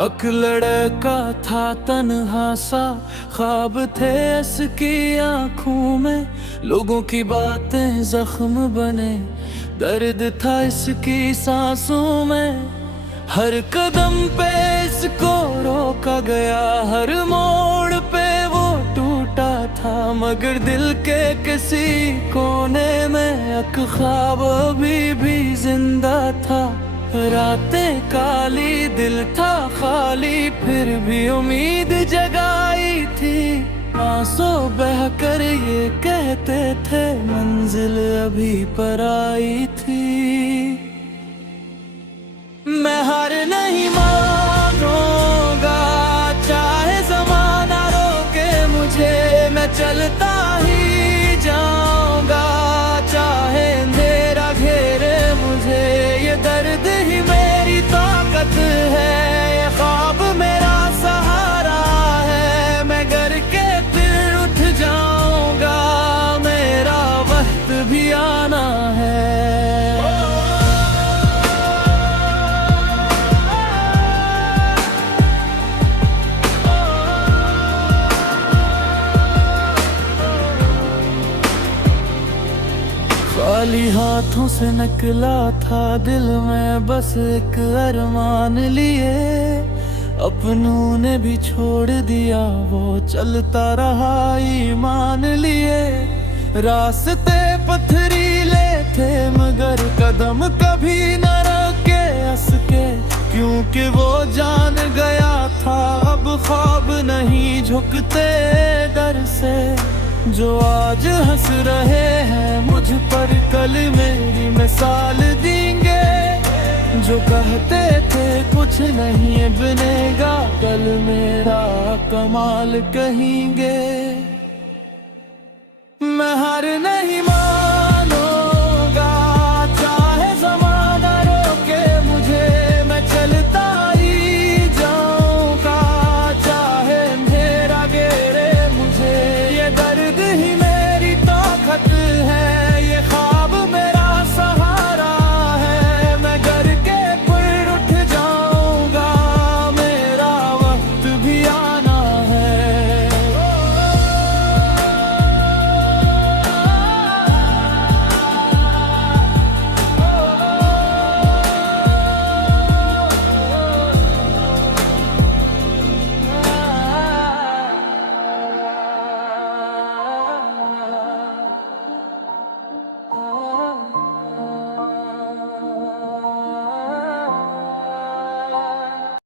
एक लड़का था तन्हा सा, ख्वाब थे इसकी आंखों में, लोगों की बातें जख्म बने, दर्द था इसकी सांसों में। हर कदम पे इसको रोका गया, हर मोड़ पे वो टूटा था, मगर दिल के किसी कोने में एक ख्वाब अभी भी जिंदा था। रातें काली, दिल था खाली, फिर भी उम्मीद जगाई थी। आंसू बहकर ये कहते थे मंजिल अभी पर आई थी। मैं हार नहीं मानूंगा, चाहे ज़माना रोके मुझे, मैं चलता ही जाऊंगा, चाहे अंधेरा घेरे मुझे। ये दर्द ही मेरी ताकत है, ये ख्वाब मेरा सहारा है। मैं गर के फिर उठ जाऊंगा, मेरा वक्त भी आना है। खाली हाथों से निकला था दिल में बस एक अरमान लिए, अपनों ने भी छोड़ दिया, वो चलता रहा ईमान लिए। रास्ते पथरीले थे मगर कदम कभी न रुके हंस के, क्योंकि वो जान गया था अब ख्वाब नहीं झुकते डर से। जो आज हंस रहे हैं मुझ पर कल मेरी मिसाल देंगे, जो कहते थे कुछ नहीं बनेगा कल मेरा कमाल कहेंगे।